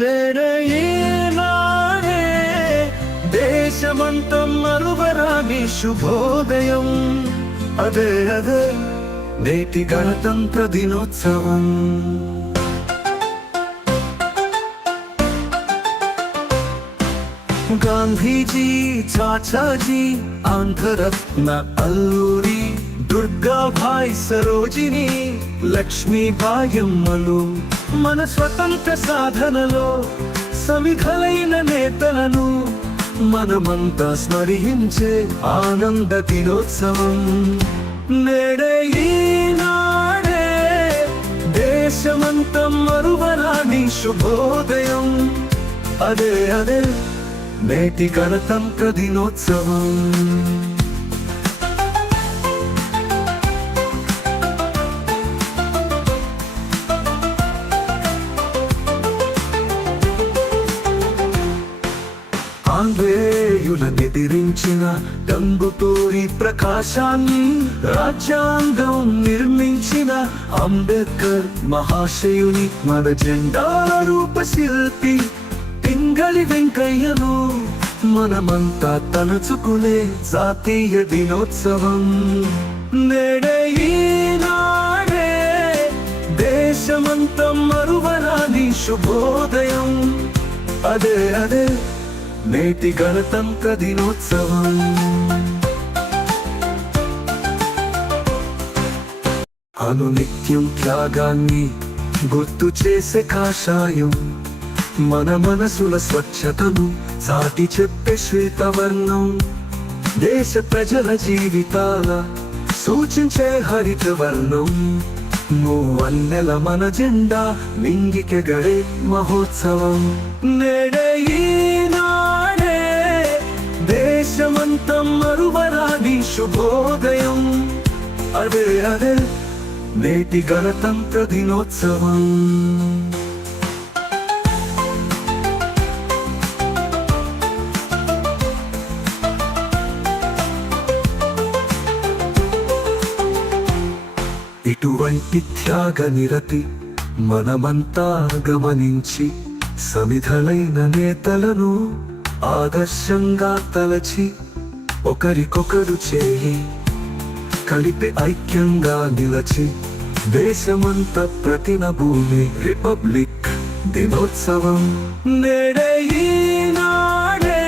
నేడే ఈనాడే దేశమంతం మరువరాని శుభోదయం. అదే నేటి గణతంత్ర దినోత్సవం. గాంధీజీ, చాచాజీ, ఆంధ్రరత్న అల్లూరి, దుర్గాభాయ్, సరోజిని, లక్ష్మీబాయమ్మలు మన స్వతంత్ర సాధనలో సమిధలైన నేతలను మనమంతా స్మరించే ఆనంద దినోత్సవం. నేడే ఈనాడే దేశమంతం మరువరాని శుభోదయం. అదే నేటి గణతంత్ర దినోత్సవం. ఆంగ్లేయులనెదిరించిన టంగుటూరి ప్రకాశాన్ని రాజ్యాంగం నిర్మించిన అంబేద్కర్ మహాశయుని మన జెండా రూపశిల్పి పింగళి వెంకయ్యను మనమంతా తలుచుకునే జాతీయ దినోత్సవం. నేడే ఈనాడే దేశమంతం మరువరాని శుభోదయం. అదే నేటి గణతంత్ర దినోత్సవం. అనునిత్యం త్యాగాన్ని గుర్తు చేసే కాషాయం మన మనసుల స్వచ్ఛతను సాటి చెప్పే శ్వేతవర్ణం. దేశ ప్రజల జీవితాల సూచించే హరిత వర్ణం. మూవన్నెల మన జెండా మింగికెగరే మహోత్సవం. నేడే ఈనాడే దేశమంతం మరువరాని శుభోదయం. అదే నేటి గణతంత్ర దినోత్సవం. ఇటువంటి త్యాగ నిరతి మనమంతా గమనించి సమిధలైన నేతలను ఆదర్శంగా తలచి ఒకరికొకరు చేయి కలిపి ఐక్యంగా నిలచి దేశమంతా ప్రతిన భూమి రిపబ్లిక్ దినోత్సవం. నేడే ఈనాడే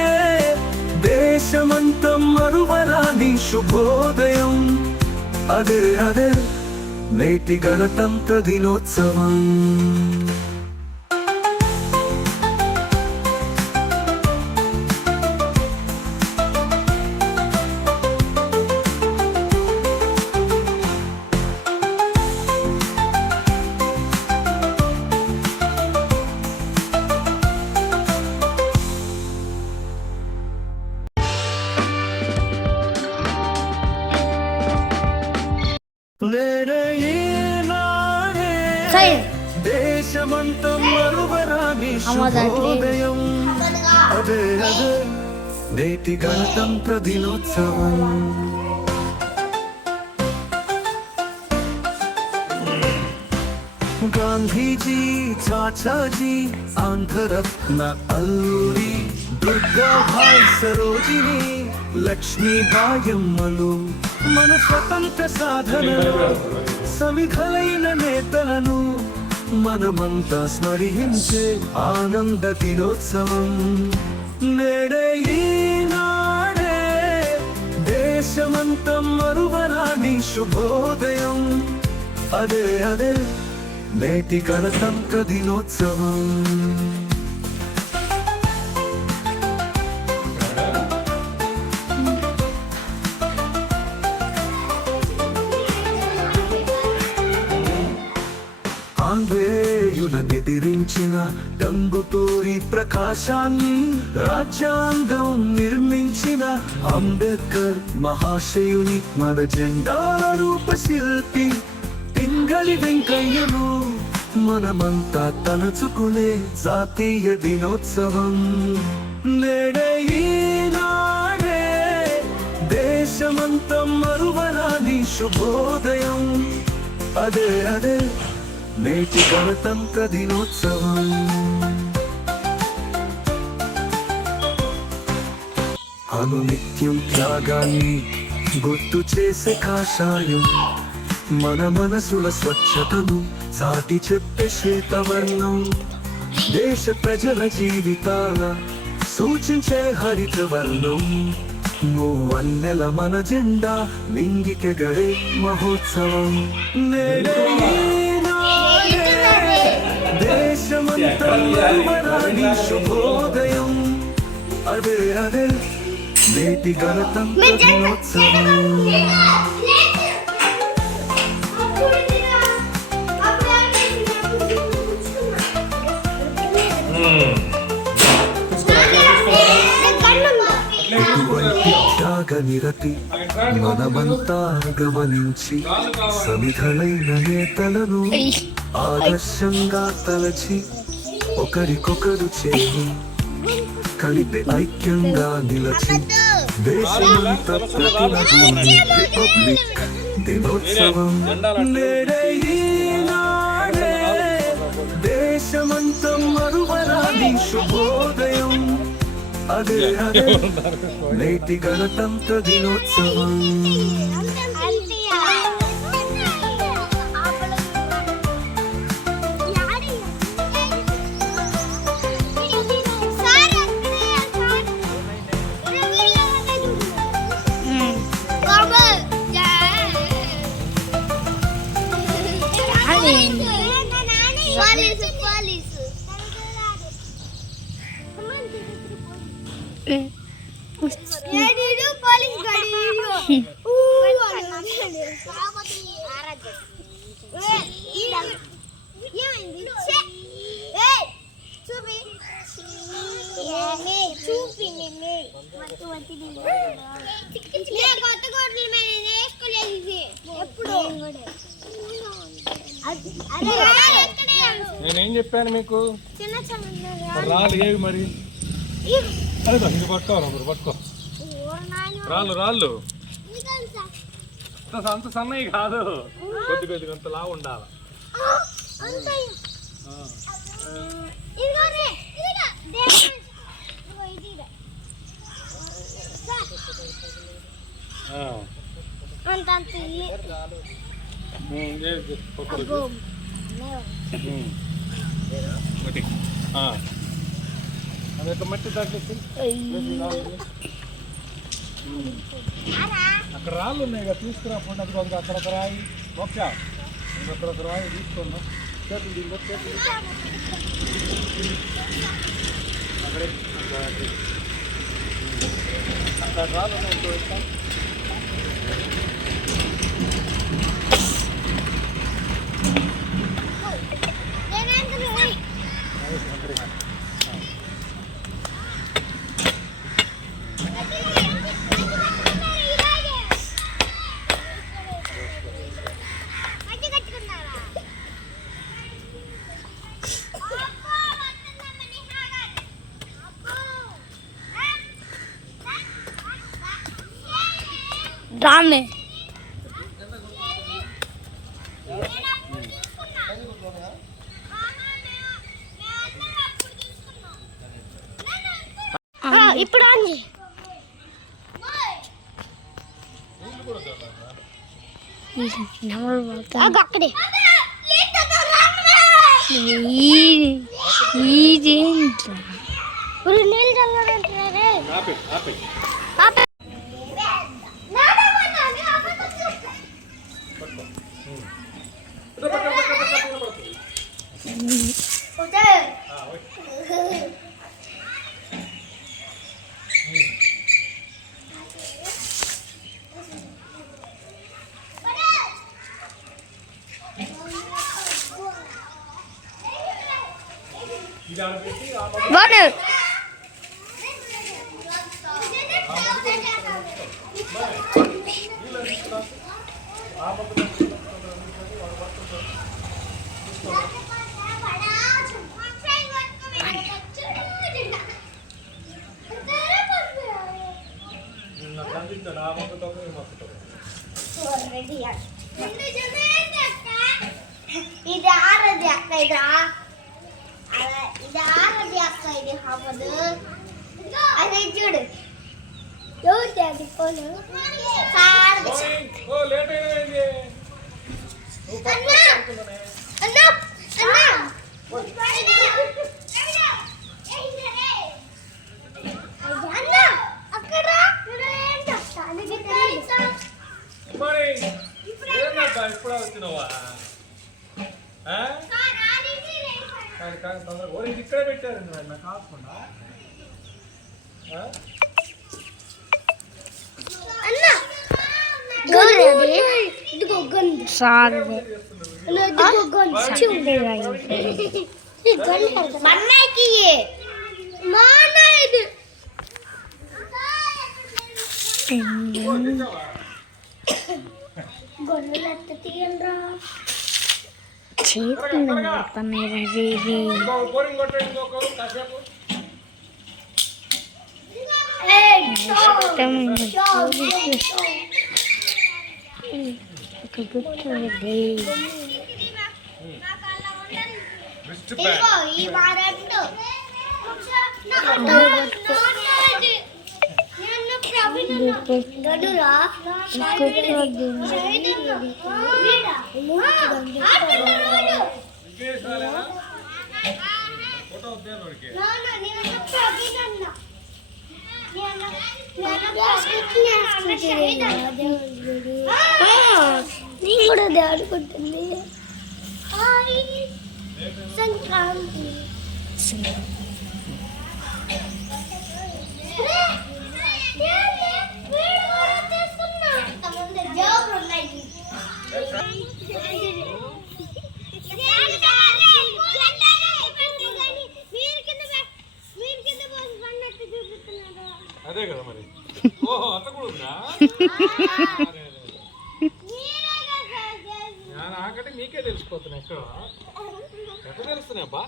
దేశమంతం మరువరాని శుభోదయం. అదే నేటి గణతంత్ర దినోత్సవం. దేశమంతం మరువరాని శుభోదయం. అదే నేటి గణతంత్ర దినోత్సవం. గాంధీజీ, చాచాజీ, ఆంధ్రరత్న అల్లూరి, దుర్గాభాయ్, సరోజిని, లక్ష్మీబాయమ్మలు మన స్వతంత్ర సాధనలో సమిధలైన నేతలను మనమంతా స్మరించే ఆనంద దినోత్సవం. నేడే ఈనాడే దేశమంతం మరువరాని శుభోదయం. అదే నేటి గణతంత్ర దినోత్సవం. ఆంగ్లేయులనెదిరించిన టంగుటూరి ప్రకాశాన్ని రాజ్యాంగం నిర్మించిన అంబేద్కర్ మహాశయుని మన జెండా రూపశిల్పి పింగళి వెంకయ్యను మనమంతా తలుచుకునే జాతీయ దినోత్సవం. నేడే ఈనాడే దేశమంతం మరువరాని శుభోదయం. అదే నేటి గణతంత్ర దినోత్సవం. అనునిత్యం త్యాగాన్ని గుర్తు చేసే కాషాయం మన మనసుల స్వచ్ఛతను సాటి చెప్పే శ్వేతవర్ణం దేశ ప్రజల జీవితాల సూచించే హరితవర్ణం మూవన్నెల మన జెండా లింగికెగరే మహోత్సవం నేడే ఈనాడే దేశమంతా మరువరాని శుభోదయం అదే అదే నేటి గణతంత్ర దినోత్సవం ఇటువంటి త్యాగ నిరతి మనమంతా గమనించి సమిధలైన నేతలను ఆదర్శంగా తలచి ఒకరికొకరు చేరి కలిపి ఐక్యంగా నిలచి దేశమంతా ప్రతినభూమి రిపబ్లిక్ దినోత్సవం నేడే ఈనాడే దేశమంతా మరువరాని శుభోదయం అదే అదే నేటి గణతంత్ర దినోత్సవం నేనేం చెప్పాను మీకు రాళ్ళు ఏవి మరి ఇది పట్టుకోవాలి మరి పట్టుకో రాళ్ళు రాళ్ళు అంత సన్నవి కాదు కొద్ది కొద్దిగా అంత లావు ఉండాలి అదొక మట్టి తగ్గేసి అక్కడ రాళ్ళు ఉన్నాయి కదా తీసుకురా పండు అది అక్కడ ఒక రాయి మోక్ష అక్కడ ఒక రాయి తీసుకున్నాం చేతులు దిగు చేతులు అక్కడే అక్కడ రాళ్ళు ఉన్నాయి రామే ఇప్పుడు అక్కడే Warner. ఇది ఆరది అక్క ఇది ఇది ఆరది అక్క ఇది హాపదు అదే చూడు ఎవరు తెలుసుకోను సార్ ఓ లేట్ అయిపోయింది నువ్వు పక్కన కూర్చున్నానే. అన్నా అన్నా అన్నా అక్కడ మరి ఏంటబ్బా ఇప్పుడే వచ్చినావా కాదు కాదు తొందరగా ఓ ఇది ఇక్కడే పెట్టారు నాకు కాకుండా అన్నా గోరే ఇదిగో గన్ సార్ ఇదిగో గన్ చూడే మన్నకి మాన ఇది గొర్రెలు ఎత్త తీయండ్రా చేతులు బోరింగ్ కొట్టండి ఇంకొకరు కాసేపు ఇదిగో ఈ వారంటు గడురా ఫోటో వద్దా నోడికి నేను కూడా అది ఆడుకుంటుంది సంక్రాంతి అదే కదా మరి ఓహో అట్లా కూడా ఉందా నాకంటే మీకే తెలిసిపోతున్నా ఎక్కడ ఎక్కడ తెలుస్తున్నాయి అబ్బా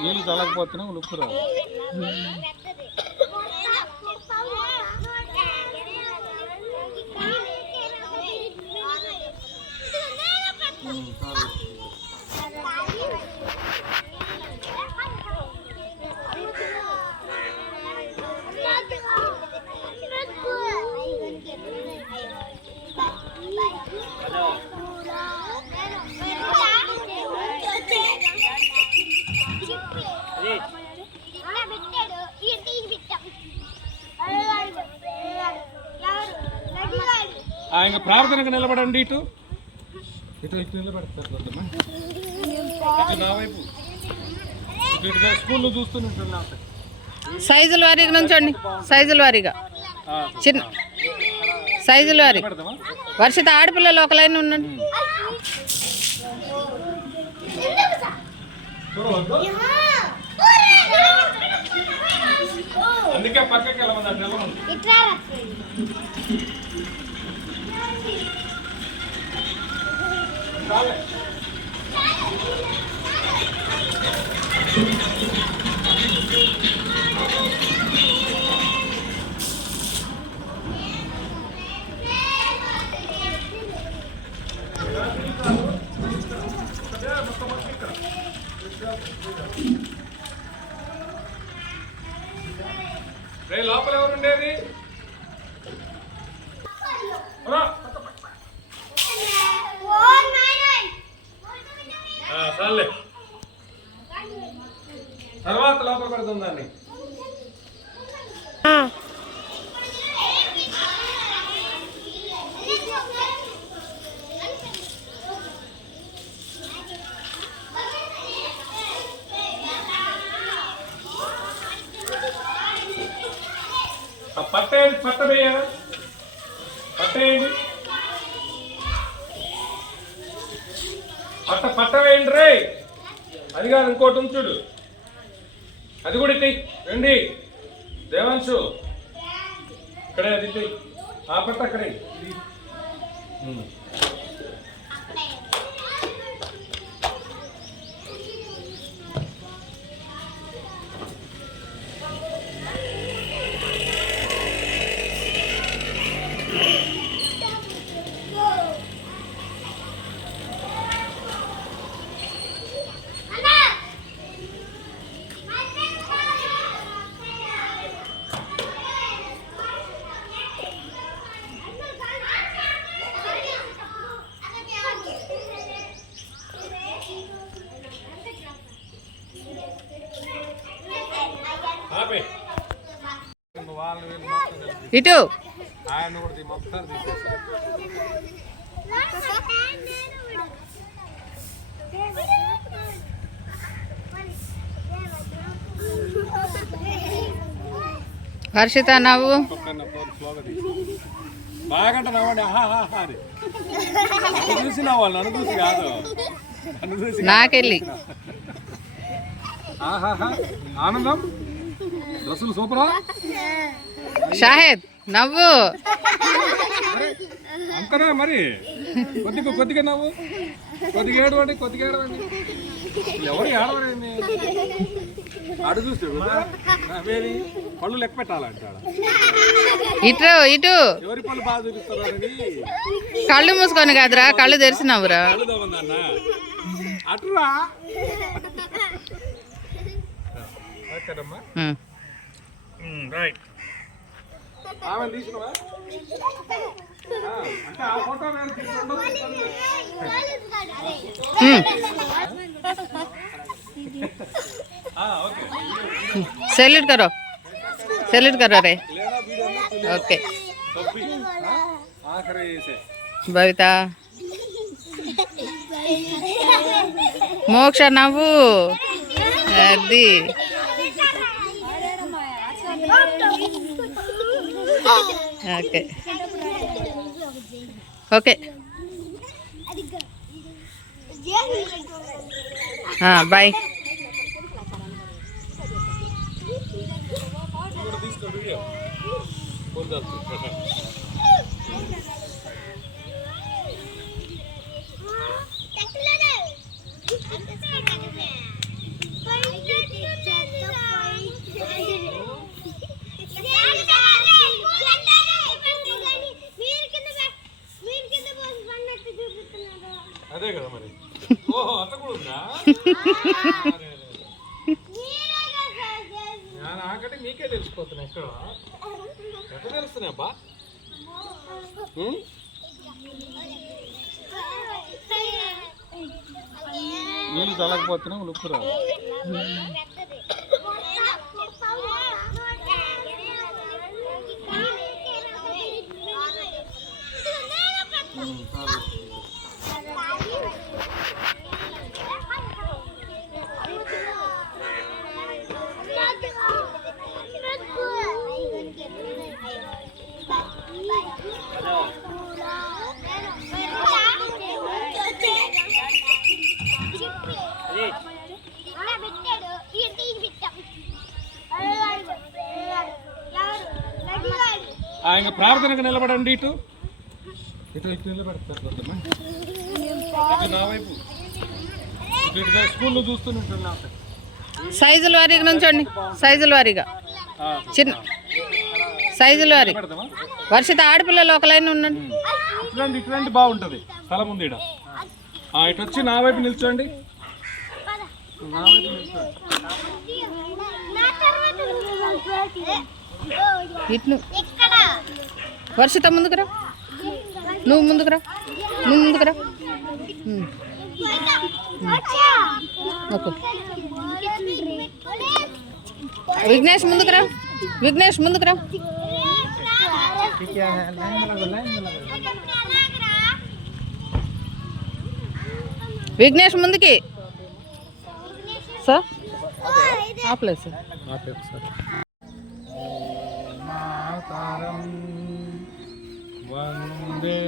నీళ్ళు చల్లకపోతున్నా ఉలుపురా ఇంకా ప్రార్థనకు నిలబడండి ఇటు ఇటు ఇటు నిలబెడతారు ఇటు నా వైపు ఇటు ఇటుగా స్కూల్లో చూస్తూనే సైజుల వారీగా నుంచండి సైజుల వారీగా చిన్న సైజుల వారి వర్షిత ఆడపిల్లలు ఒక లైన్ ఉండండి అందుకే పక్కకి వెళ్ళమన్నా రే లోపల ఎవరు ఉండేది సర్లే తర్వాత లోపల పెడతాం దాన్ని పట్టేయండి పట్ట వేయాలి పట్టేయండి పట్ట వేయండి రే అది కాదు ఇంకోటి ఉంచుడు అది కూడా ఇట్టి రండి దేవాంశు ఇక్కడే అది ఇట్టి ఆ పట్ట అక్కడే ఇటు ఆయన కూడా మొత్తం తీసేసారు. వర్షిత నవ్వు. బాగంట నవ్వండి. అని చూసి నవ్వాలి, నన్ను చూసి కాదు. నన్ను చూసి నాకెళ్ళి ఆనందం. డ్రెస్సులు సూపరా. షాహెద్ నవ్వు. అంతనా మరి? కొద్దిగా నవ్వు, కొద్దిగా ఏడవండి, కొద్దిగా ఏడవండి. ఎవరు ఏడవరేమి? అడు చూస్తే వేరి పళ్ళు లెక్క పెట్టాలంట. ఇటు ఇటు ఎవరి పళ్ళు బాగా చూపిస్తారని. కళ్ళు మూసుకొని కాదురా, కళ్ళు తెరిచినవురా. అటురా. ఓకేనమ్మా, రైట్. ఆమె తీసుకున్నావా? అంటే ఆ ఫోటో సెల్యూట్ కరో రే. ఓకే భవిత. మోక్ష నవ్వు. అది ఓకే ఓకే బాయ్. అదే కదా మరి. ఓహో అంత కూడా ఉందా? నాకంటే మీకే తెలిసిపోతున్నా. ఎక్కడ తెలుస్తున్నాయి అబ్బా? నీళ్ళు చల్లకపోతున్నా ఉప్పు రా. ఇంకా ప్రార్థనకు నిలబడండి. ఇటు ఇటు ఇటు నిలబడతారు నా వైపు. ఇటు స్కూల్లో చూస్తున్నా. సైజుల వారీగా నుంచోండి, సైజుల వారీగా. చిన్న సైజుల వారి. వర్షిత ఆడపిల్లలు ఒక లైన్ ఉండండి. ఇటువంటి బాగుంటుంది. స్థలం ఉంది ఇటు. ఇటు వచ్చి నా వైపు నిల్చోండి. నా వైపు నిల్చోండి. ఇట్లు వర్షిత ముందుకురా. నువ్వు ముందుకురా, నువ్వు ముందుకురా. ఓకే విఘ్నేష్ ముందుకురా, విఘ్నేష్ ముందుకురా. విఘ్నేష్ ముందుకి సార్. ఆపలేదు సార్. వందే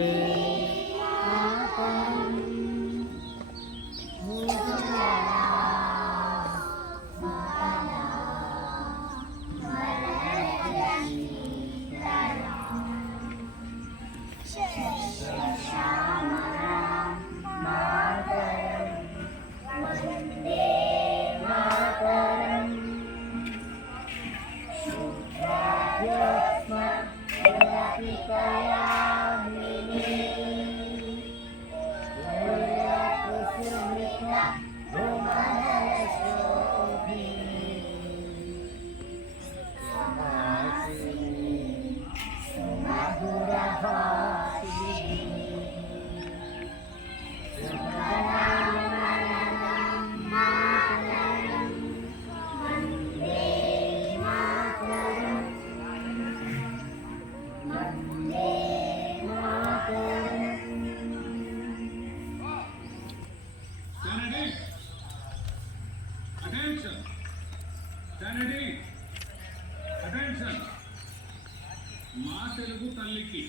మా తెలుగు తల్లికి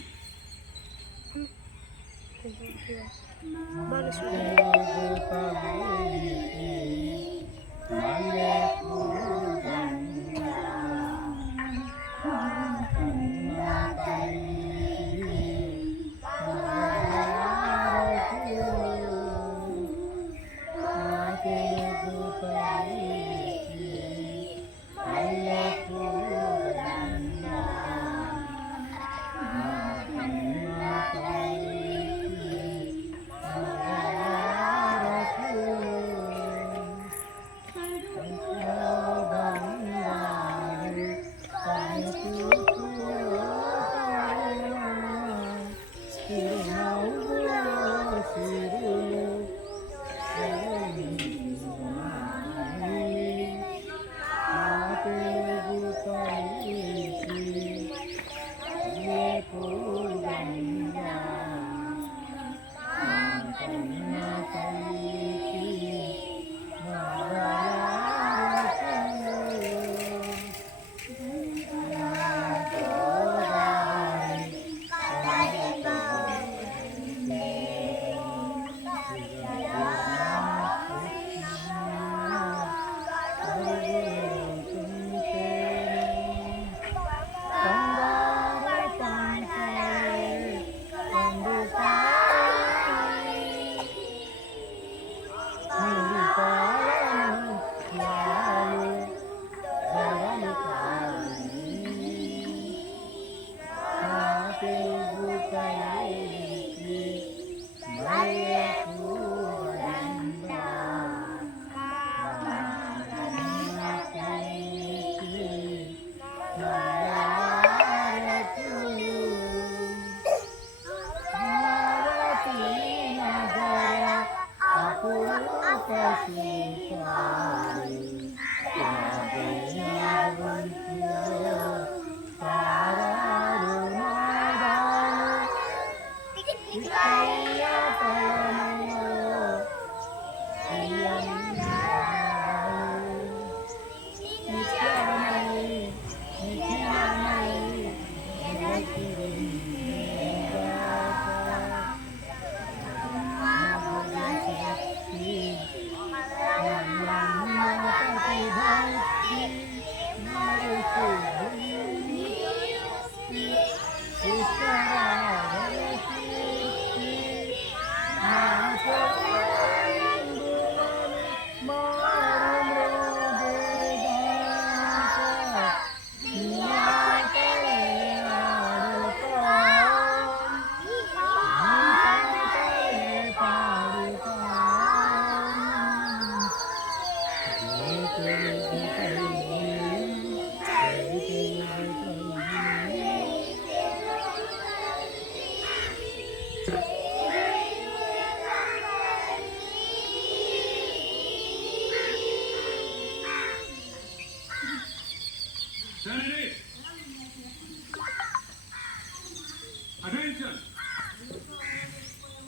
Attention!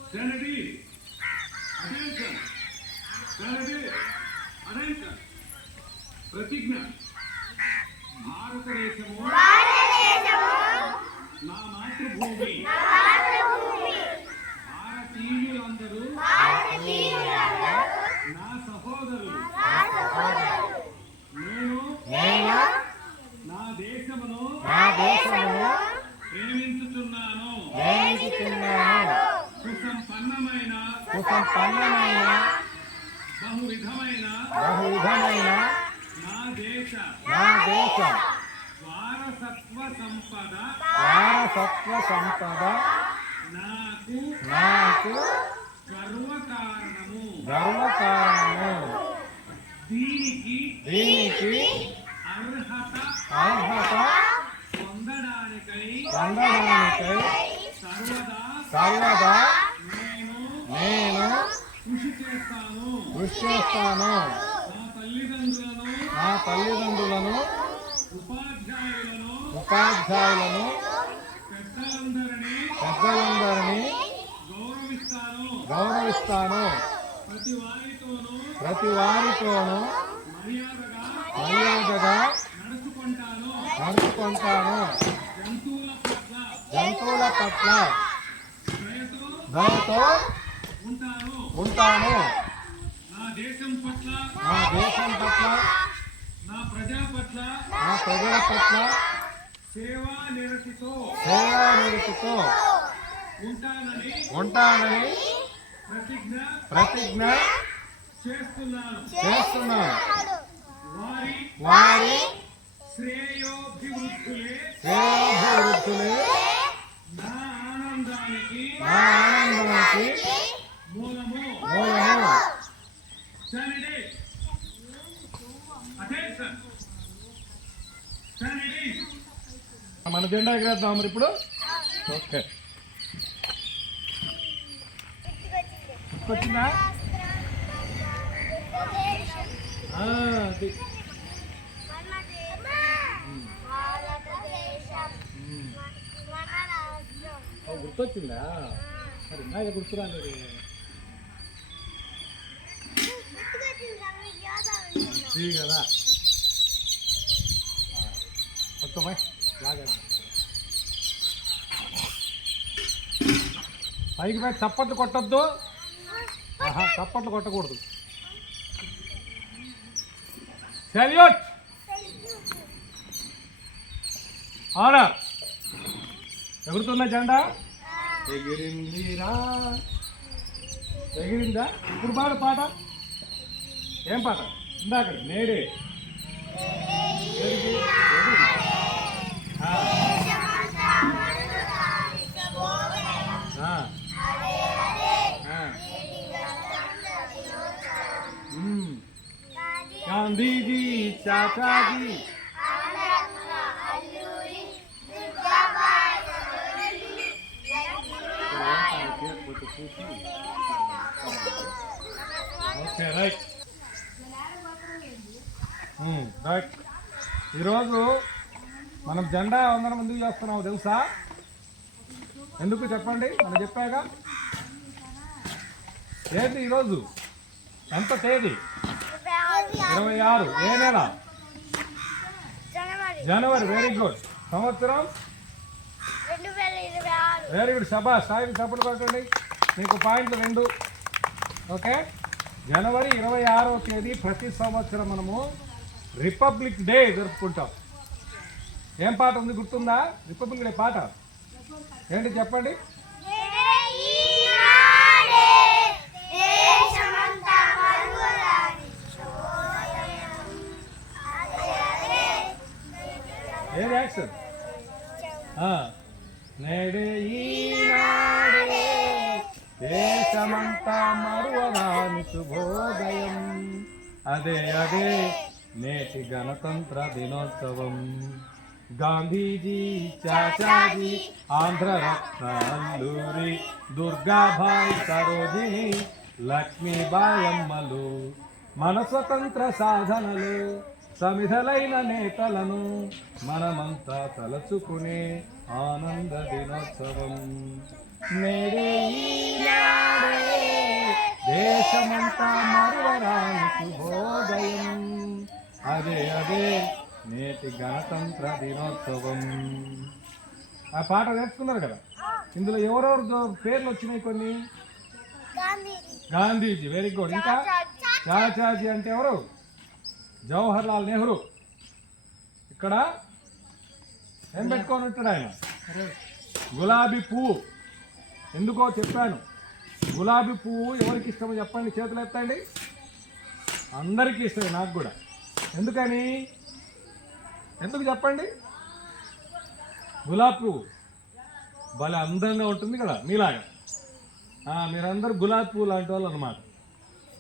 Sanity! Attention! Sanity! Attention! ప్రతిజ్ఞ భారతదేశము నా మాతృభూమి భారతీయులందరూ నా సహోదరులు నేను నా దేశమును ప్రేమించుచున్నాను సుసంపన్నమైన బహువిధమైన నా దేశ వారసత్వ సంపద నాకు గర్వకారణము దీనికి అర్హత పొందడానికై సర్వదా నేను కృషి చేస్తాను నా తల్లిదండ్రులను ఉపాధ్యాయులను పెద్దలందరినీ గౌరవిస్తాను ప్రతి వారితోనూ మర్యాదగా నడుచుకుంటాను పట్ల దయతో ఉంటాను. నా దేశం పట్ల నా ప్రజల పట్ల సేవా నిరతితో ఉంటానని ప్రతిజ్ఞ చేస్తున్నాను. వారి శ్రేయోభివృద్ధులే నా ఆనందానికి మూలము. Sanity. Attention. Sanity. మన జెండా ఎగరేద్దాం మరి ఇప్పుడు. ఓకే, వచ్చిందా? అది గుర్తొచ్చిందా? మరి నాకు గుర్తురాలేదు. కదా పట్టుకోమా, లాగా పైకి పై చప్పట్లు కొట్టద్దు. చప్పట్లు కొట్టకూడదు. సెల్యూట్. ఆర్డర్. ఎగురుతుందా జెండా? ఎగిరిందిరా. ఎగిరిందా? ఇప్పుడు పాడు పాట. ఏం పాట? ఇందాక నేడే Gandhiji Chachaji okay right. Right. ఈరోజు మనం జెండా వందనం ఎందుకు చేస్తున్నామో తెలుసా? ఎందుకు చెప్పండి? మనం చెప్పాక ఏంటి ఈరోజు? ఎంత తేదీ? 26. ఏ నెల? జనవరి. Very good. సంవత్సరం? Very good. శబాష్. సాయి సపోర్ట్ కొట్టండి. మీకు పాయింట్లు 2. ఓకే. జనవరి 26వ తేదీ ప్రతి సంవత్సరం మనము రిపబ్లిక్ డే జరుపుకుంటాం. ఏం పాట ఉంది గుర్తుందా? రిపబ్లిక్ డే పాట ఏంటి చెప్పండి? ఏది యాక్షన్? నేడే ఈనాడే దేశమంతా మరువరాని శుభోదయం. అదే నేటి గణతంత్ర దినోత్సవం. గాంధీజీ చాచాజీ ఆంధ్ర రత్న అల్లూరి దుర్గాబాయి సరోజిని లక్ష్మీబాయమ్మలు మన స్వతంత్ర సాధనలు సమిధలైన నేతలను మనమంతా తలచుకునే ఆనంద దినోత్సవం. నేడే ఈనాడే దేశమంతా మరువరాని శుభోదయం. అదే నేటి గణతంత్ర దినోత్సవం. ఆ పాట నేర్చుకున్నారు కదా. ఇందులో ఎవరెవరు పేర్లు వచ్చినాయి? కొన్ని గాంధీజీ. Very good. ఇంకా చాచాజీ అంటే ఎవరు? జవహర్ లాల్ నెహ్రూ. ఇక్కడ ఏం పెట్టుకొని ఉంటాడు ఆయన? గులాబీ పువ్వు. ఎందుకో చెప్పాను. గులాబీ పువ్వు ఎవరికి ఇష్టమో చెప్పండి, చేతులు ఎత్తండి. అందరికీ ఇష్టమే, నాకు కూడా. ఎందుకని? ఎందుకు చెప్పండి? గులాబీ పువ్వు భలే అందంగా ఉంటుంది కదా, మీలాగా. మీరందరూ గులాబీ పువ్వు లాంటి వాళ్ళు అన్నమాట.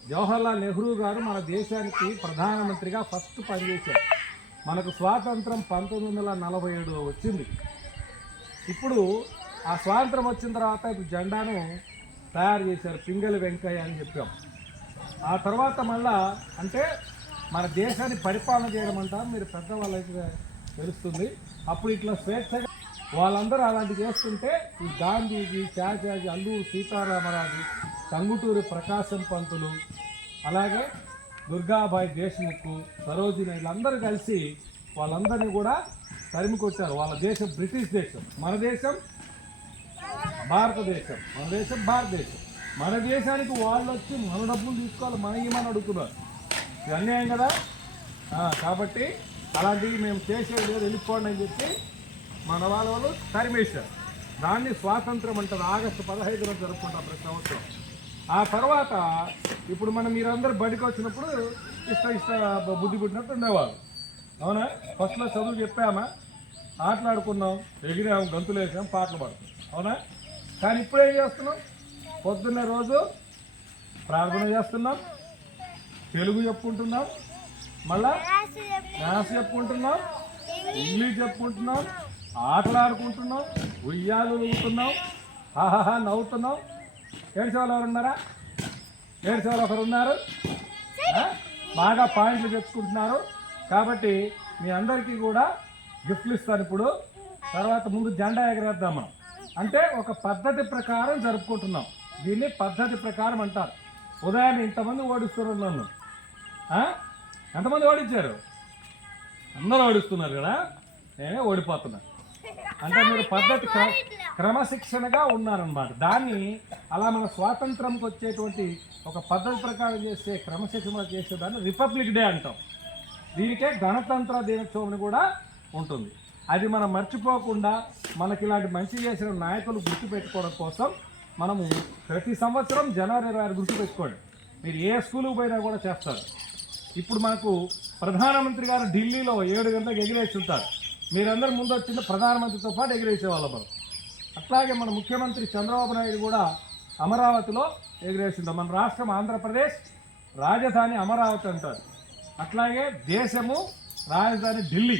జవహర్లాల్ నెహ్రూ గారు మన దేశానికి ప్రధానమంత్రిగా ఫస్ట్ పనిచేశారు. మనకు స్వాతంత్రం 1947 వచ్చింది. ఇప్పుడు ఆ స్వాతంత్రం వచ్చిన తర్వాత ఇప్పుడు జెండాను తయారు చేశారు, పింగళి వెంకయ్య అని చెప్పాం. ఆ తర్వాత మళ్ళా అంటే మన దేశాన్ని పరిపాలన చేయడం అంటారు, మీరు పెద్దవాళ్ళకి తెలుస్తుంది. అప్పుడు ఇట్లా స్వేచ్ఛగా వాళ్ళందరూ అలాంటి చేస్తుంటే ఈ గాంధీజీ, చాచాజీ, అల్లూరు సీతారామరాజు, టంగుటూరి ప్రకాశం పంతులు, అలాగే దుర్గాబాయి దేశ్ముఖ్, సరోజిని, వీళ్ళందరూ కలిసి వాళ్ళందరినీ కూడా తరిమికొచ్చారు. వాళ్ళ దేశం బ్రిటిష్ దేశం, మన దేశం భారతదేశం, మన దేశం భారతదేశం. మన దేశానికి వాళ్ళు వచ్చి మన డబ్బులు తీసుకోవాలి, మనకి మనం అడుగుతున్నారు. ఇది అన్యాయం కదా. కాబట్టి అలాంటివి మేము చేసేది లేదు, వెళ్ళిపోండి అని చెప్పి మన వాళ్ళు తరిమేశారు. దాన్ని స్వాతంత్రం అంటారు. ఆగస్టు 15న జరుపుకుంటాం ప్రతి సంవత్సరం. ఆ తర్వాత ఇప్పుడు మీరందరూ బడికి వచ్చినప్పుడు ఇష్ట బుద్ధి పుట్టినట్టు ఉండేవాళ్ళు. అవునా? ఫస్ట్లో చదువు చెప్పామా, ఆటలాడుకున్నాం, ఎగిరాము, గంతులు వేసాం, పాటలు పాడుతాం. అవునా? కానీ ఇప్పుడు ఏం చేస్తున్నాం? పొద్దున్నే రోజు ప్రార్థన చేస్తున్నాం, తెలుగు చెప్పుకుంటున్నాం, మళ్ళా మ్యాథ్స్ చెప్పుకుంటున్నాం, ఇంగ్లీష్ చెప్పుకుంటున్నాం, ఆటలాడుకుంటున్నాం, ఉయ్యాలు ఊగుతున్నాం, ఆహాహా నవ్వుతున్నాం. ఏడ్చేవాళ్ళు ఎవరు ఉన్నారా? ఏడ్చేవాళ్ళు ఒకరు ఉన్నారు. బాగా పాయింట్లు తెచ్చుకుంటున్నారు. కాబట్టి మీ అందరికీ కూడా గిఫ్ట్లు ఇస్తాను ఇప్పుడు. తర్వాత ముందు జెండా ఎగరేద్దాం మనం. అంటే ఒక పద్ధతి ప్రకారం జరుపుకుంటున్నాం. దీన్ని పద్ధతి ప్రకారం అంటారు. ఉదయాన్నే ఇంతమంది ఓడిస్తున్నారు నన్ను. ఎంతమంది ఓడించారు? అందరూ ఓడిస్తున్నారు కదా, నేనే ఓడిపోతున్నా. అంటే మీరు పద్ధతి క్రమశిక్షణగా ఉన్నారన్నమాట. దాన్ని అలా మన స్వాతంత్రంకి వచ్చేటువంటి ఒక పద్ధతి ప్రకారం చేసే క్రమశిక్షణ చేసేదాన్ని రిపబ్లిక్ డే అంటాం. దీనికే గణతంత్ర దినోత్సవం కూడా ఉంటుంది. అది మనం మర్చిపోకుండా మనకి ఇలాంటి మంచి చేసిన నాయకులు గుర్తుపెట్టుకోవడం కోసం మనము ప్రతి సంవత్సరం జనవరి 26 గుర్తుపెట్టుకోండి. మీరు ఏ స్కూల్కి పోయినా కూడా చేస్తారు. ఇప్పుడు మనకు ప్రధానమంత్రి గారు ఢిల్లీలో 7 గంటలకు ఎగిరేసి ఉంటారు. మీరందరూ ముందు వచ్చిన ప్రధానమంత్రితో పాటు ఎగిరేసేవాళ్ళం మనం. అట్లాగే మన ముఖ్యమంత్రి చంద్రబాబు నాయుడు కూడా అమరావతిలో ఎగిరేసింటాం. మన రాష్ట్రం ఆంధ్రప్రదేశ్, రాజధాని అమరావతి అంటారు. అట్లాగే దేశము రాజధాని ఢిల్లీ.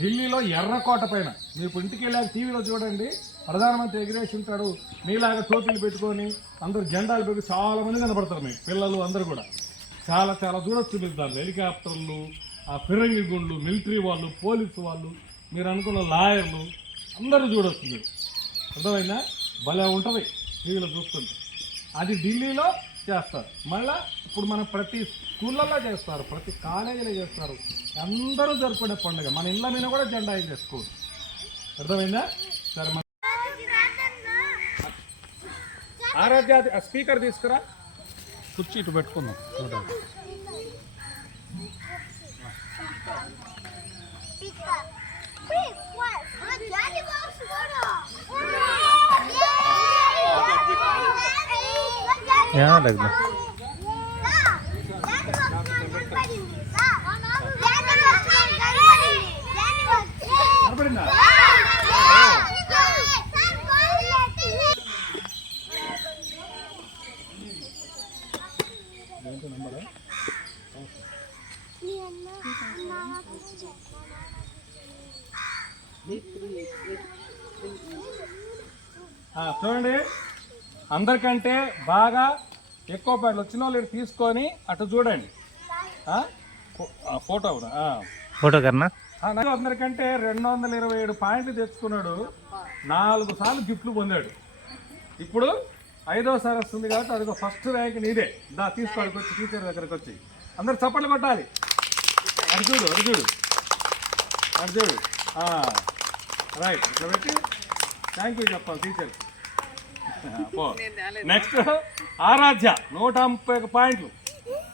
ఢిల్లీలో ఎర్రకోట పైన మీరు ఇంటికి వెళ్ళాక టీవీలో చూడండి, ప్రధానమంత్రి ఎగిరేసి ఉంటాడు. మీలాగా టోపీలు పెట్టుకొని అందరూ జెండాలు పెట్టి చాలామంది కనపడతారు. మీకు పిల్లలు అందరూ కూడా చాలా చాలా చూడొచ్చు. మీరు దాంట్లో హెలికాప్టర్లు, ఆ ఫిరంగి గుండ్లు, మిలిటరీ వాళ్ళు, పోలీసు వాళ్ళు, మీరు అనుకున్న లాయర్లు అందరూ చూడొచ్చు. మీరు అర్థమైందా? భలే ఉంటుంది టీవీలో చూస్తుంటే. అది ఢిల్లీలో చేస్తారు. మళ్ళీ ఇప్పుడు మనం ప్రతి స్కూళ్ళల్లో చేస్తారు, ప్రతి కాలేజీలో చేస్తారు. అందరూ జరుపుకునే పండుగ. మన ఇళ్ళ మీద కూడా జెండా వేసుకోవచ్చు. అర్థమైందా? సరే, మన ఆరాధ్య స్పీకర్ తీసుకురా, కుర్చీ ఇటు పెట్టుకుందాం. చూడండి, అందరికంటే బాగా ఎక్కువ పాయింట్లు వచ్చిన వాళ్ళు తీసుకొని అటు చూడండి. ఫోటో కన్నా అందరికంటే 227 పాయింట్లు తెచ్చుకున్నాడు. 4 సార్లు గిఫ్ట్లు పొందాడు. ఇప్పుడు 5వసారి వస్తుంది కాబట్టి అది ఫస్ట్ ర్యాంక్ నీదే. తీసుకోవడానికి వచ్చి టీచర్ దగ్గరకు వచ్చి అందరు చప్పట్లు కొట్టాలి. అటు చూడు, అటు చూడు, అటు చూడు. రైట్, ఇట్లా పెట్టి థ్యాంక్ యూ చెప్పాలి టీచర్. నెక్స్ట్ ఆరాధ్య 131 పాయింట్లు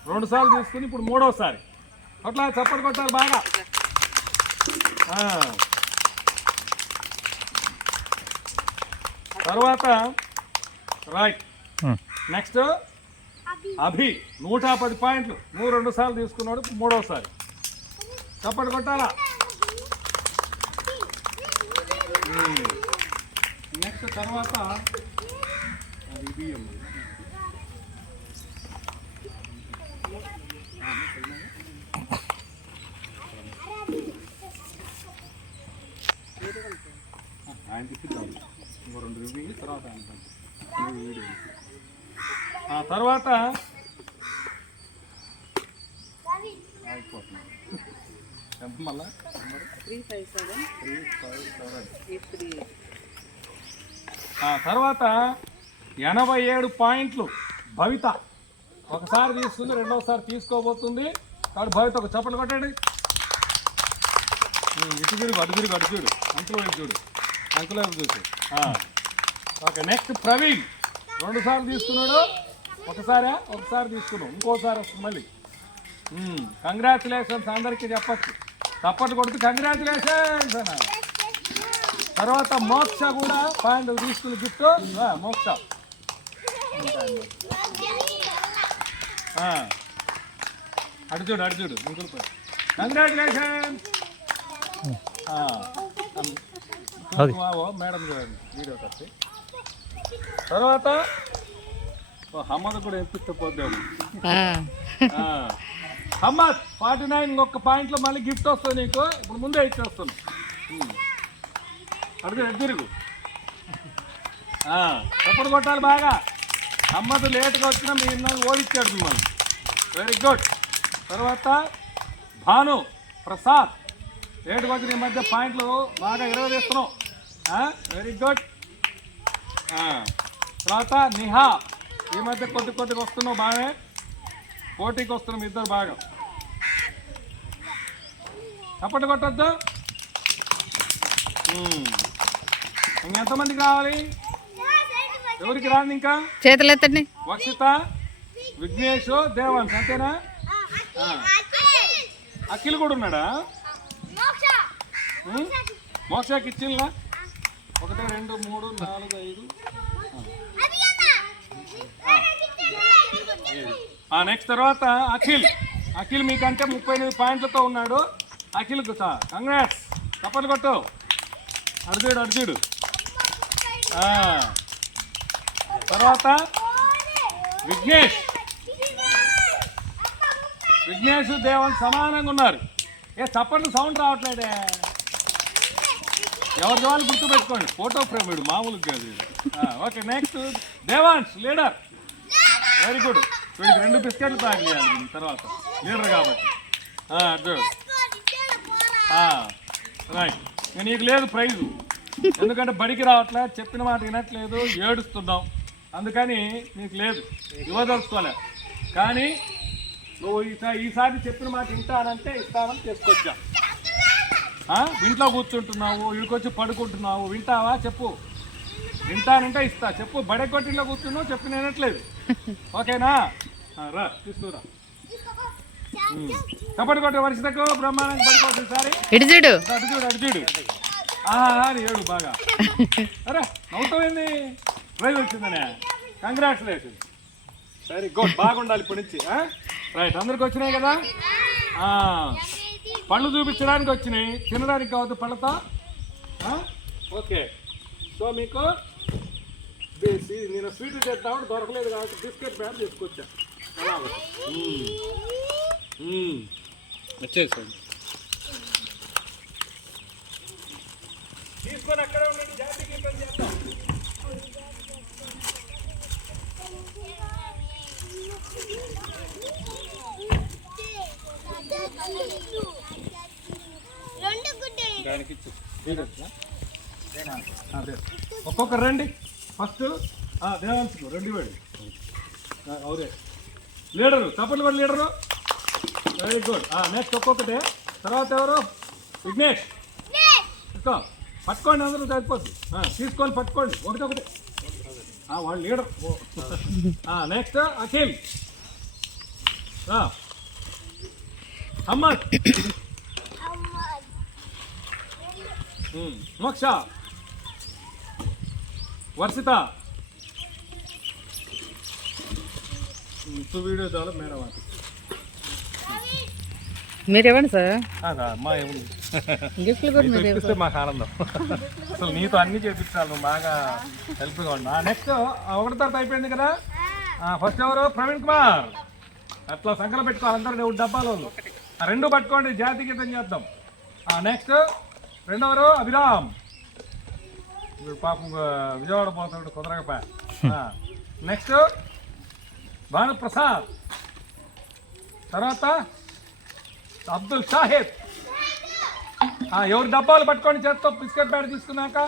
2 సార్లు తీసుకుని ఇప్పుడు 3వసారి. అట్లా చప్పట్లు కొట్టాలి బాగా. తర్వాత రైట్, నెక్స్ట్ అభి 110 పాయింట్లు 2 సార్లు తీసుకున్నాడు, 3వసారి. చప్పట్లు కొట్టాలా. నెక్స్ట్ తర్వాత ఆయన తిప్పుతాం. ఇంకో 2 రివ్యూ తర్వాత తర్వాత మళ్ళా 357 తర్వాత 87 పాయింట్లు భవిత ఒకసారి తీసుకుంది, 2వసారి తీసుకోబోతుంది. కాబట్టి భవిత ఒక చప్పట్లు కొట్టండి. ఇటు తిరుగు, అటు తిరుగు, అటు చూడు, అంకుల వైపు చూడు, అంకుల వైపు చూసి ఓకే నెక్స్ట్ ప్రవీణ్ 2 సార్లు తీసుకున్నాడు. ఒకసారి తీసుకున్నాం, ఇంకోసారి వస్తుంది మళ్ళీ. కంగ్రాచులేషన్స్ అందరికీ చెప్పచ్చు, తప్పట్టు కొడుతూ కంగ్రాచులేషన్స్ అన్న. తర్వాత మోక్ష కూడా పాయింట్ తీసుకుని గిఫ్ట్. మోక్ష అటు చూడు ఇంకొక కంగ్రాచులేషన్స్. మేడం చూడండి వీడియో కట్టి. తర్వాత హమ్మద్ కూడా ఎత్తిపోద్దాము. హమ్మద్ 49 ఇంకొక పాయింట్లో మళ్ళీ గిఫ్ట్ వస్తుంది నీకు. ఇప్పుడు ముందే ఇచ్చేస్తాను. తిరుగు ఎప్పుడు కొట్టాలి బాగా. హమ్మద్ లేట్గా వచ్చినా మీ ఓడిచ్చాడు మిమ్మల్ని. Very good. తర్వాత భాను ప్రసాద్ లేట్గా వచ్చిన ఈ మధ్య పాయింట్లు బాగా 20 తీస్తున్నావు. Very good. తర్వాత నిహా ఈ మధ్య కొద్దిగా వస్తున్నావు, బాగా పోటీకి వస్తున్నాం ఇద్దరు బాగా. చప్పట్లు కొట్టద్దు. ఇంకెంతమందికి రావాలి? ఎవరికి రాదు ఇంకా? చేతులు ఎత్తండి. వర్షిత, విఘ్నేష్, దేవాన్స్ అంతేనా? అఖిల్ కూడా ఉన్నాడా? మోక్షకి ఇచ్చిల్లా? 1 2 3 4 5. నెక్స్ట్ తర్వాత అఖిల్ మీకంటే 38 పాయింట్లతో ఉన్నాడు. అఖిల్ కంగ్రాట్స్, చప్పట్లు కొట్టు. అర్జుడు. తర్వాత విఘ్నేష్ దేవన్ సమానంగా ఉన్నారు. చప్పట్లు సౌండ్ రావట్లేదే. ఎవరి వాళ్ళు గుర్తుపెట్టుకోండి, ఫోటో ఫ్రేమ్ వీడు మామూలుగా కాదు. Okay next Devan's leader. Very good. వీడికి 2 బిస్కెట్లు తాగేయాలి తర్వాత, లీడర్ కాబట్టి. రైట్. నీకు లేదు ప్రైజు, ఎందుకంటే బడికి రావట్లే, చెప్పిన మాట వినట్లేదు, ఏడుస్తున్నావు, అందుకని నీకు లేదు, ఇవ్వదలుచుకోలే. కానీ నువ్వు ఈసారి చెప్పిన మాట వింటానంటే ఇస్తానని తీసుకొచ్చా. ఇంట్లో కూర్చుంటున్నావు, ఇక్కడికొచ్చి పడుకుంటున్నావు, వింటావా చెప్పు? వింటానంటే ఇస్తా చెప్పు. బడెకొట్టిలో కూర్చున్నావు, చెప్పి వినట్లేదు. ఓకేనా? రా తీసుకురా. చప్పటి కొట్టే వర్షకు బ్రహ్మాండంగా పడుకోవచ్చు. ఈసారి అటు చూడు. ఏడు బాగా. అరే నవ్వుతావేంది? ప్రైజ్ వచ్చిందనే. కంగ్రాచులేషన్. Very good. బాగుండాలి ఇప్పటి నుంచి. రైట్. అందరికి వచ్చినాయి కదా? పళ్ళు చూపించడానికి వచ్చినాయి, తినడానికి కావద్దు పళ్ళతో. ఓకే. సో మీకు నేను స్వీట్ చేద్దామని దొరకలేదు కాబట్టి బిస్కెట్ బ్యాడ్ తీసుకొచ్చా. వచ్చేసాను. తీసుకొని అక్కడే ఉండండి, జాతీయ గీతం చేద్దాం. ఒక్కొక్కరు రండి. ఫస్ట్ దేవాంశకు 2 వేడు. అవురే లీడరు, చప్పట్లు కూడా లీడరు. Very good. నెక్స్ట్ ఒక్కొక్కటే. తర్వాత ఎవరు? విఘ్నేష్. పట్టుకోండి, అందరూ సరిపోద్ది. తీసుకొని పట్టుకోండి ఒకటే. వాళ్ళు లీడర్. నెక్స్ట్ అఖిల్. అమ్మద్, మోక్ష, వర్షిత. వీడియో చాలా మేడం మీరేమండి సార్? అమ్మా ఏముంది, గిఫ్ట్లు కూడా మీరు ఇప్పిస్తే మాకు ఆనందం. అసలు నీతో అన్ని చేపించాలి, నువ్వు బాగా హెల్ప్గా ఉన్నా. నెక్స్ట్ 1 తరగతి అయిపోయింది కదా. ఫస్ట్ ఎవరు? ప్రవీణ్ కుమార్. అట్లా సంకలం పెట్టుకోవాలి అందరూ 2 డబ్బాలు. 2 పట్టుకోండి, జాతీయ గీతం చేద్దాం. నెక్స్ట్ రెండవరు అభిరామ్. ఇప్పుడు పాపం విజయవాడ పోతాడు, కుదరకపోయా. నెక్స్ట్ భానుప్రసాద్. తర్వాత అబ్దుల్ షాహిద్. ఎవరు డబ్బాలు పట్టుకొని చేత్తో బిస్కెట్ బ్యాడ్ తీసుకున్నాక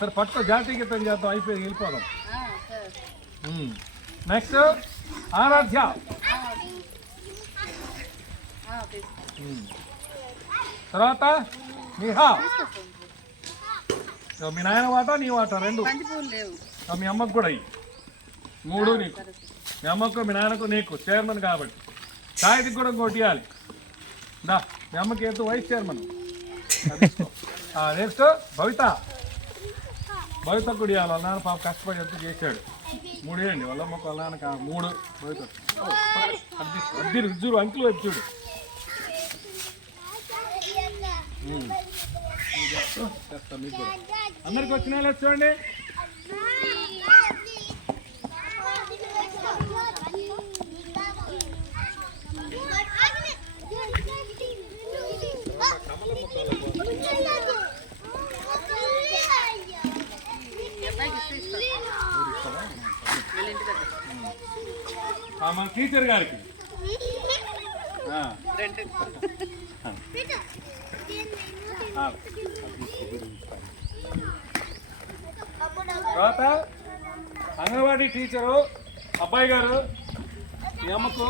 సరే పట్టుకో, జాతీయ గీతం చేద్దాం. అయిపోయి వెళ్ళిపోదాం. నెక్స్ట్ ఆరాధ్య. తర్వాత నిహా. మీ నాయన వాటా నీ వాటా రెండు. మీ అమ్మకు కూడా అయ్యి 3 నీకు, మీ అమ్మకు మీ నాయనకు నీకు చైర్మన్ కాబట్టి. సాయికి కూడా ఇంకోటి ఇవ్వాలి. దా మీ అమ్మకి ఎంతో వైస్ చైర్మన్. నెక్స్ట్ భవిత కూడా ఇవ్వాలి. వాళ్ళ నాన్న పాప కష్టపడి ఎంత చేశాడు. 3 వేయండి వాళ్ళ అమ్మకు, వాళ్ళ నాన్నకు 3 భవిత. అది రుజువు అంకులు వైపు చూడు. మీకు కూడా అందరికి వచ్చిన వాళ్ళు చూడండి. మన టీచర్ గారికి తర్వాత అంగన్వాడీ టీచరు అబ్బాయి గారు మీ అమ్మకు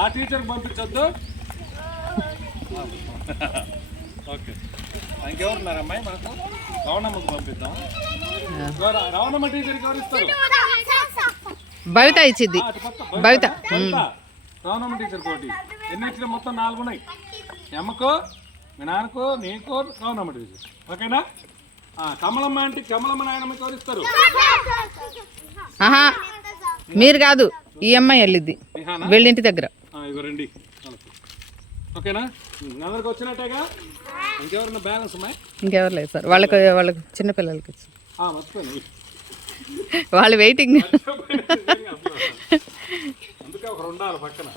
ఆ టీచర్కి పంపించొద్దు. ఓకే ఇంకెవరున్నారు అమ్మాయి మనకు? రవణమ్మకు పంపిద్దాం. రవణమ్మ టీచర్కి ఎవరు ఇస్తారు? భవిత ఇచ్చిద్ది. భవిత రవణమ్మ టీచర్ కోటి ఎన్ని ఇచ్చిన మొత్తం 4 ఉన్నాయి. మీ అమ్మకు, మీ నాన్నకు, నీకు, రవణమ్మ టీచర్. ఓకేనా? కమలమ్మ అంటే కమలమ్మ నాయనమ్మకి ఎవరు ఇస్తారు? ఆహా మీరు కాదు, ఈ అమ్మాయి వెళ్ళిద్ది వీళ్ళింటి దగ్గర. ఇగో రండి. ఓకేనా? అందరికి వచ్చినట్టేగా? ఇంకెవరన్నా బ్యాలెన్స్ ఉన్నాయి? ఇంకెవరు లేదు సార్. వాళ్ళకు చిన్నపిల్లలకి ఇచ్చి మర్చిపోయింది. వాళ్ళు వెయిటింగ్. అందుకే ఒక 2 పక్కన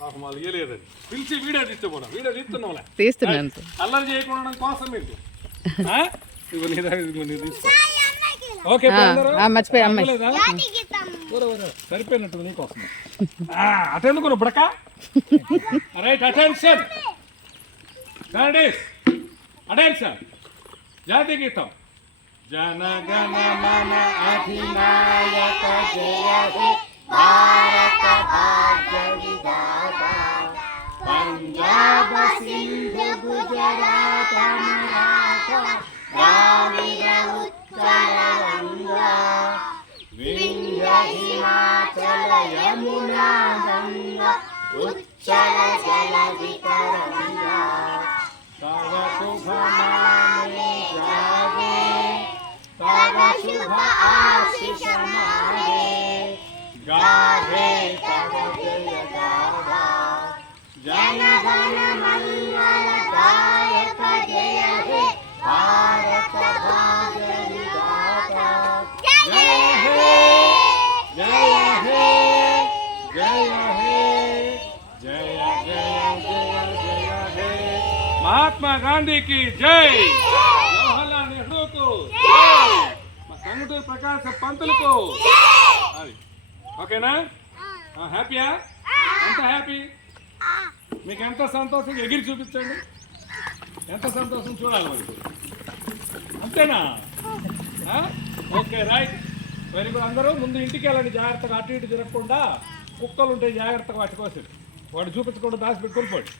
పాపం వాళ్ళు ఇవ్వలేదని పిలిచి వీడియో తీసుకోవడం. వీడియో తీస్తున్నావులే, తీస్తున్నాను సార్. అల్లరి చేయకుండా కోసం మీకు. ఓకే మర్చిపోయి అమ్మాయి సరిపోయినట్టు నీకోసం. అటెందుకు నువ్వు బుడక? Right attention attention. జాతీయ గీతం. జనగణ మన అధినాయక జయ హే భారత భాగ్య విధాత పంజాబ సింధు గుజరాత మరాఠ ద్రావిడ ఉత్కల గంగా వింధ్య హిమాచల యమునా గంగా ఉచ్చల జలధి తరంగా తవ శుభ నామే జాగే తవ శుభ ఆశిష మాగే గాహే తవ జయ గాథా జయ గణ మంగళ దాయక జయ హే భారత భాగ్య విధాత జయ హే జయ హే జయ హే జయ జయ జయ జయ హే. మహాత్మా గాంధీకి జై. జవహర్లాల్ నెహ్రూకు జై. మా కంగుటూరు ప్రకాశ పంతులకు. అది ఓకేనా? హ్యాపీయా? ఎంత హ్యాపీ? మీకు ఎంత సంతోషం? ఎగిరి చూపించండి. ఎంత సంతోషం చూడాలి మరి. అంతేనా? Okay right very good. అందరూ ముందు ఇంటికి వెళ్ళండి జాగ్రత్తగా. అటు ఇటు తిరగకుండా. కుక్కలు ఉంటాయి జాగ్రత్తగా వాటి కోసం. వాడు చూపించకుండా దాచిపెట్టుకొని పోండి.